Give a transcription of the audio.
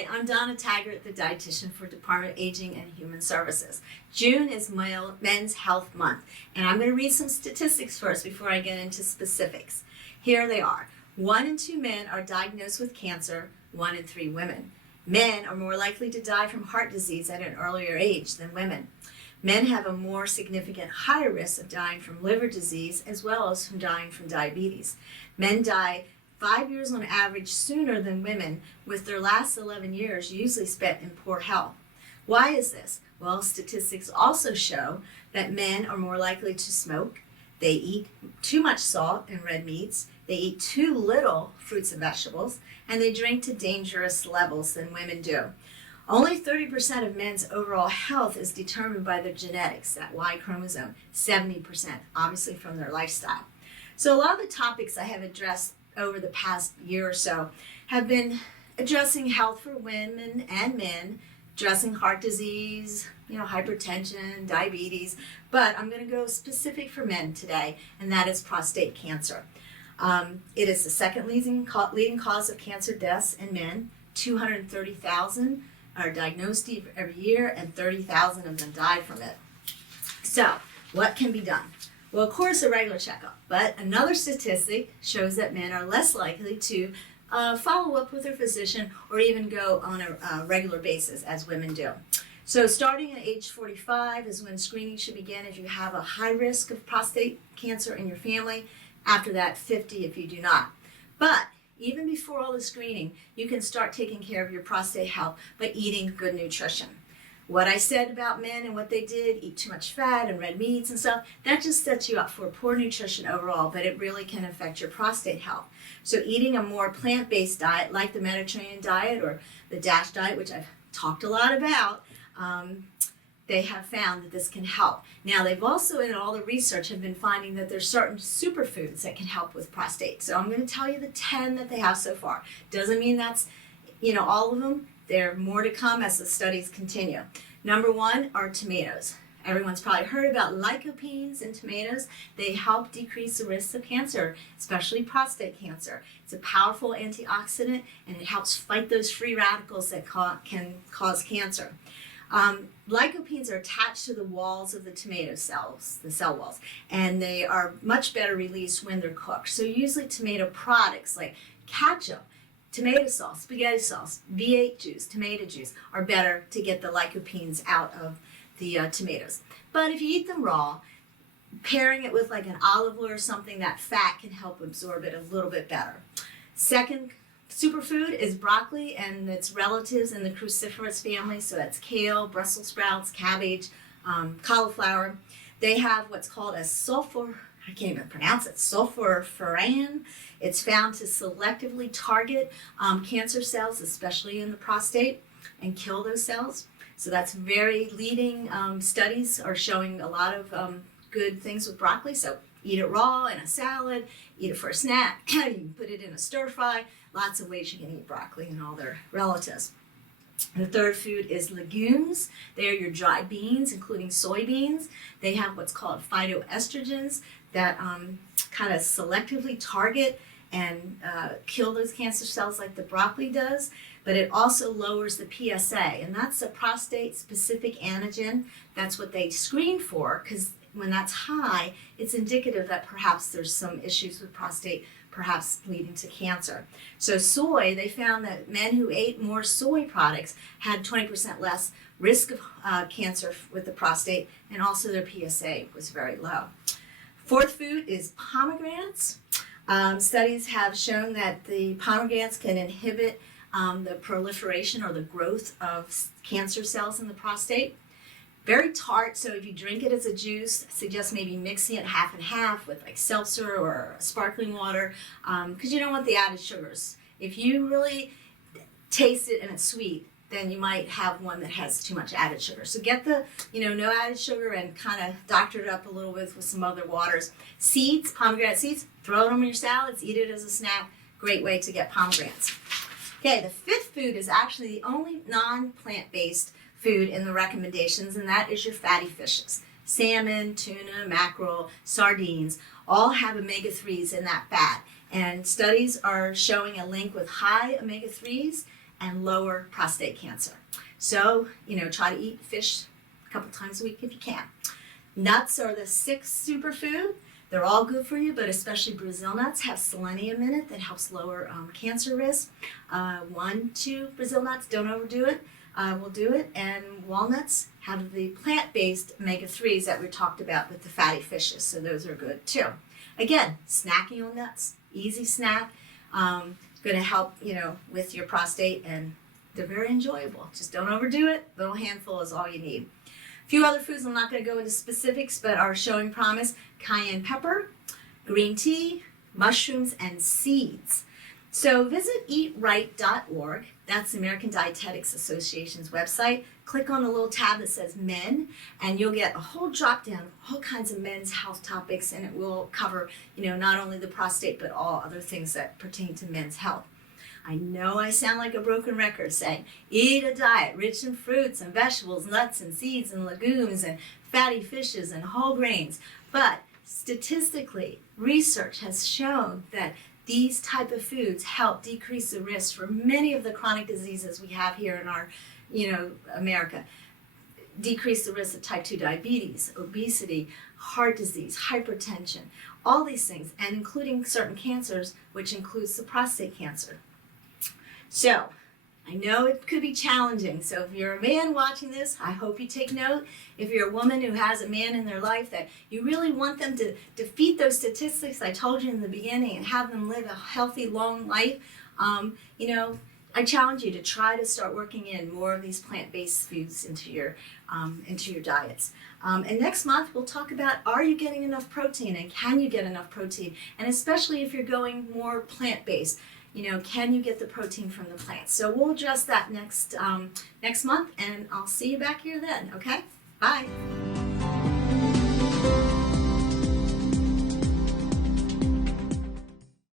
Hi, I'm Donna Taggert, the dietitian for Department of Aging and Human Services. June is Men's Health Month, and I'm going to read some statistics first before I get into specifics. Here they are. 1 in 2 men are diagnosed with cancer, 1 in 3 women. Men are more likely to die from heart disease at an earlier age than women. Men have a more significant higher risk of dying from liver disease as well as from dying from diabetes. Men die 5 years on average sooner than women, with their last 11 years usually spent in poor health. Why is this? Well, statistics also show that men are more likely to smoke, they eat too much salt and red meats, they eat too little fruits and vegetables, and they drink to dangerous levels than women do. Only 30% of men's overall health is determined by their genetics, that Y chromosome, 70% obviously from their lifestyle. So a lot of the topics I have addressed over the past year or so have been addressing health for women and men, addressing heart disease, hypertension, diabetes, but I'm going to go specific for men today, and that is prostate cancer. It is the second leading cause of cancer deaths in men. 230,000 are diagnosed every year, and 30,000 of them die from it. So, what can be done? Well, of course, a regular checkup, but another statistic shows that men are less likely to follow up with their physician or even go on a regular basis as women do. So starting at age 45 is when screening should begin if you have a high risk of prostate cancer in your family. After that, 50 if you do not. But even before all the screening, you can start taking care of your prostate health by eating good nutrition. What I said about men and what they did, eat too much fat and red meats and stuff, that just sets you up for poor nutrition overall, but it really can affect your prostate health. So eating a more plant-based diet like the Mediterranean diet or the DASH diet, which I've talked a lot about, they have found that this can help. Now, they've also, in all the research, have been finding that there's certain superfoods that can help with prostate. So I'm going to tell you the 10 that they have so far. Doesn't mean that's, all of them. There are more to come as the studies continue. Number 1 are tomatoes. Everyone's probably heard about lycopenes in tomatoes. They help decrease the risk of cancer, especially prostate cancer. It's a powerful antioxidant, and it helps fight those free radicals that can cause cancer. Lycopenes are attached to the walls of the tomato cells, the cell walls, and they are much better released when they're cooked. So usually tomato products like ketchup, tomato sauce, spaghetti sauce, V8 juice, tomato juice are better to get the lycopenes out of the tomatoes. But if you eat them raw, pairing it with like an olive oil or something, that fat can help absorb it a little bit better. Second superfood is broccoli and its relatives in the cruciferous family, so that's kale, Brussels sprouts, cabbage, cauliflower. They have what's called a sulforaphane. It's found to selectively target cancer cells, especially in the prostate, and kill those cells. So that's very leading studies are showing a lot of good things with broccoli. So eat it raw in a salad, eat it for a snack, you can put it in a stir fry. Lots of ways you can eat broccoli and all their relatives. The third food is legumes. They are your dry beans, including soybeans. They have what's called phytoestrogens that kind of selectively target and kill those cancer cells like the broccoli does, but it also lowers the PSA, and that's a prostate-specific antigen. That's what they screen for, because when that's high, it's indicative that perhaps there's some issues with prostate, perhaps leading to cancer. So soy, they found that men who ate more soy products had 20% less risk of cancer with the prostate, and also their PSA was very low. Fourth food is pomegranates. Studies have shown that the pomegranates can inhibit the proliferation or the growth of cancer cells in the prostate. Very tart, so if you drink it as a juice, I suggest maybe mixing it half and half with like seltzer or sparkling water, because you don't want the added sugars. If you really taste it and it's sweet, then you might have one that has too much added sugar. So get the, no added sugar and kind of doctor it up a little bit with some other waters. Seeds, pomegranate seeds, throw them in your salads, eat it as a snack. Great way to get pomegranates. Okay, the fifth food is actually the only non-plant-based food in the recommendations, and that is your fatty fishes. Salmon, tuna, mackerel, sardines, all have omega-3s in that fat. And studies are showing a link with high omega-3s and lower prostate cancer. So, try to eat fish a couple times a week if you can. Nuts are the sixth superfood. They're all good for you, but especially Brazil nuts have selenium in it that helps lower cancer risk. 2 Brazil nuts, don't overdo it, will do it. And walnuts have the plant-based omega-3s that we talked about with the fatty fishes, so those are good too. Again, snacking on nuts, easy snack, going to help, with your prostate, and they're very enjoyable. Just don't overdo it. A little handful is all you need. A few other foods, I'm not going to go into specifics, but are showing promise: cayenne pepper, green tea, mushrooms, and seeds. So visit eatright.org. That's the American Dietetics Association's website. Click on the little tab that says Men, and you'll get a whole drop down of all kinds of men's health topics, and it will cover, not only the prostate, but all other things that pertain to men's health. I know I sound like a broken record saying, eat a diet rich in fruits and vegetables, nuts and seeds and legumes and fatty fishes and whole grains, but statistically, research has shown that these type of foods help decrease the risk for many of the chronic diseases we have here in our, America. Decrease the risk of type 2 diabetes, obesity, heart disease, hypertension, all these things, and including certain cancers, which includes the prostate cancer. So, I know it could be challenging, so if you're a man watching this, I hope you take note. If you're a woman who has a man in their life that you really want them to defeat those statistics I told you in the beginning and have them live a healthy, long life, I challenge you to try to start working in more of these plant-based foods into your diets. And next month, we'll talk about, are you getting enough protein, and can you get enough protein? And especially if you're going more plant-based, can you get the protein from the plants? So we'll address that next month, and I'll see you back here then, okay? Bye.